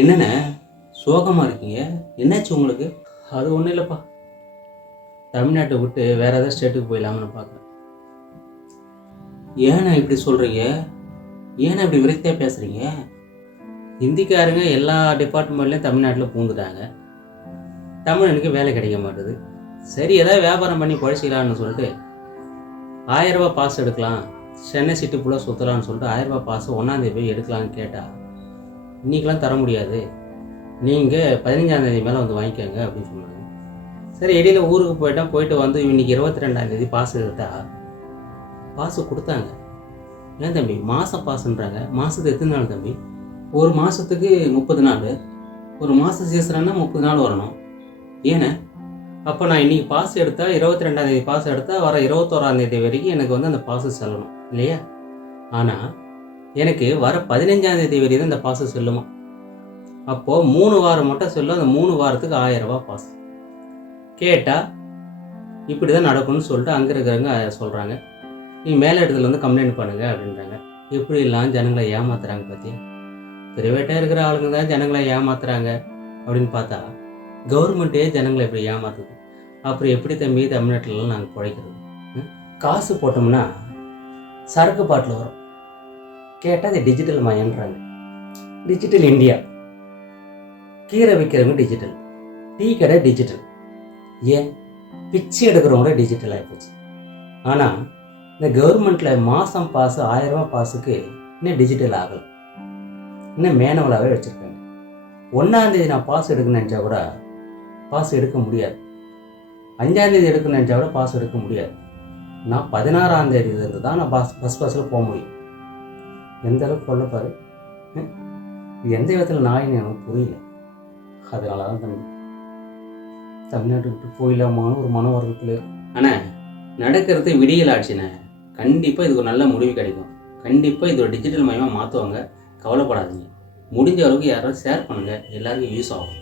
என்னண்ணே சோகமாக இருக்கீங்க? என்னாச்சு உங்களுக்கு? அது ஒன்றும் இல்லைப்பா. தமிழ்நாட்டை விட்டு வேறு ஏதாவது ஸ்டேட்டுக்கு போயிடலாம்னு பார்க்குறேன் ஏண்ணா இப்படி சொல்கிறீங்க ஏண்ணா இப்படி விரக்தியாக பேசுகிறீங்க ஹிந்திக்காரங்க எல்லா டிபார்ட்மெண்ட்லேயும் தமிழ்நாட்டில் பூந்துட்டாங்க தமிழனுக்கு வேலை கிடைக்க மாட்டுது. சரி ஏதாவது வியாபாரம் பண்ணி பழிச்சிக்கலாம்னு சொல்லிட்டு ஆயிரரூபா பாஸ் எடுக்கலாம். சென்னை சிட்டி ஃபுல்லாக சுற்றலாம்னு சொல்லிட்டு ஆயிரரூபா பாஸ் ஒன்றாந்தேதி போய் எடுக்கலான்னு கேட்டால் இன்றைக்கெலாம் தர முடியாது. நீங்கள் பதினஞ்சாந்தேதி மேலே வந்து வாங்கிக்கோங்க அப்படின்னு சொன்னாங்க. சரி இடையில ஊருக்கு போயிட்டேன் போயிட்டு வந்து இன்னைக்கு இருபத்தி ரெண்டாந்தேதி பாஸ் எடுத்தா பாஸ் கொடுத்தாங்க. ஏன் தம்பி? மாதம் பாஸ்ன்றாங்க மாதத்துக்கு எத்தனை நாள் தம்பி? ஒரு மாதத்துக்கு முப்பது நாள். ஒரு மாதம் சீசனா முப்பது நாள் வரணும். ஏண்ணே அப்போ நான் இன்றைக்கி பாஸ் எடுத்தால் இருபத்தி ரெண்டாந்தேதி பாஸ் எடுத்தால் வர இருபத்தோராந்தேதி வரைக்கும் எனக்கு வந்து அந்த பாஸ் செல்லணும். இல்லையா? ஆனால் எனக்கு வர பதினஞ்சாந்தேதி வரையும் தான் இந்த பாசம் செல்லுமா? அப்போது மூணு வாரம் மட்டும் செல்லும் அந்த மூணு வாரத்துக்கு ஆயிரம் பாஸ் கேட்டால் இப்படி தான் நடக்கும்னு சொல்லிட்டு அங்கே இருக்கிறவங்க சொல்கிறாங்க நீ மேலே இடத்துல வந்து கம்ப்ளைண்ட் பண்ணுங்க அப்படின்றாங்க. இப்படிலாம் ஜனங்களை ஏமாத்துறாங்க பார்த்தியா பிரைவேட்டாக இருக்கிற ஆளுங்க தான் ஜனங்களை ஏமாத்துறாங்க அப்படின்னு பார்த்தா கவர்மெண்ட்டே ஜனங்களை இப்படி ஏமாத்துது. அப்புறம் எப்படி தம்பி தமிழ்நாட்டிலலாம் நாங்கள் பிழைக்கிறது? காசு போட்டோம்னா சரக்கு பாட்டில் வரும். கேட்டால் அது டிஜிட்டல் மயன்றாங்க. டிஜிட்டல் இந்தியா கீரை விற்கிறவங்க டிஜிட்டல் டீ கடை டிஜிட்டல் ஏன்? பிச்சை எடுக்கிறவங்க டிஜிட்டல் ஆகிப்போச்சு ஆனால் இந்த கவர்மெண்ட்டில் மாதம் பாஸ் ஆயிரரூபா பாஸுக்கு இன்னும் டிஜிட்டல் ஆகலை. இன்னும் மேனுவலாகவே வச்சுருக்காங்க. ஒன்றாந்தேதி நான் பாஸ் எடுக்கணும்னு நினச்சா கூட பாஸ் எடுக்க முடியாது. அஞ்சாந்தேதி எடுக்கணும்னு நினச்சா கூட பாஸ் எடுக்க முடியாது. நான் பதினாறாந்தேதியிலேருந்து தான் நான் பாஸ் பஸ் பஸ்ஸில் போக முடியும். எந்த அளவுக்கு கொள்ள பாரு. இது எந்த விதத்தில் நாயின்னு எனக்கு புரியல. அதனால தான் தம்பி. தமிழ்நாட்டை விட்டு போயிடலாமான்னு ஒரு மன வருத்தத்தில். ஆனால் நடக்கிறது விடியல் ஆச்சுண்ணே. கண்டிப்பாக இதுக்கு ஒரு நல்ல முடிவு கிடைக்கும். கண்டிப்பாக இது ஒரு டிஜிட்டல் மயமாக மாற்றுவாங்க கவலைப்படாதீங்க. முடிஞ்ச அளவுக்கு யாராவது ஷேர் பண்ணுங்கள் எல்லாருக்கும் யூஸ் ஆகும்.